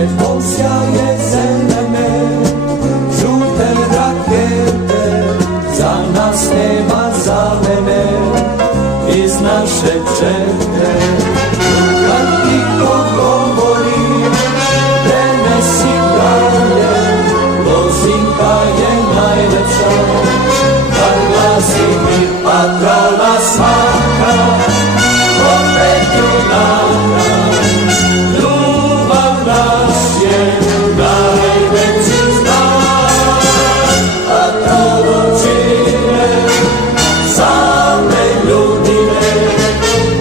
Osjaje zelene, žute rakete, za nas nema zamene iz naše čete. Kad ti ko govori, prenesi dalje, Lozinka je najlepša, kad glasi mi patrona svaka, opet junaka. Ljubav nas je najveći znak, a to čine same ljudine.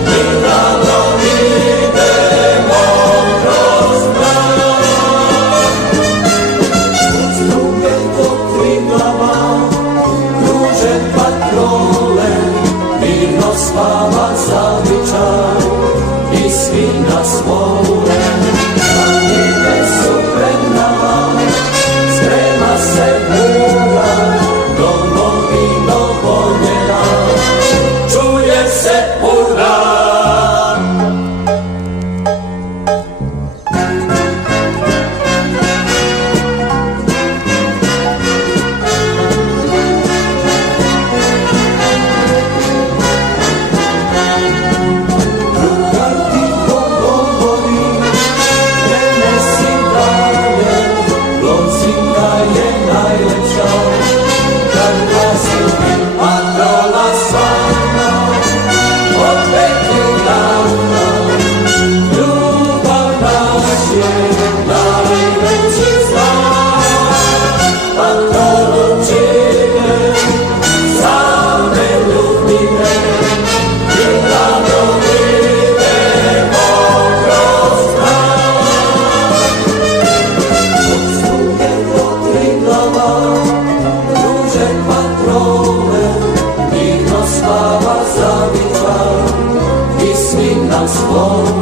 Mi rado idemo kroz mrak. Od struge do Triglava kruže patrole, mirno spava zavičaj i svi nas vole. Planine su pred nama, sprema se bura, domovino voljena, čuje se ura. Spava zavičaj i svi nas vole.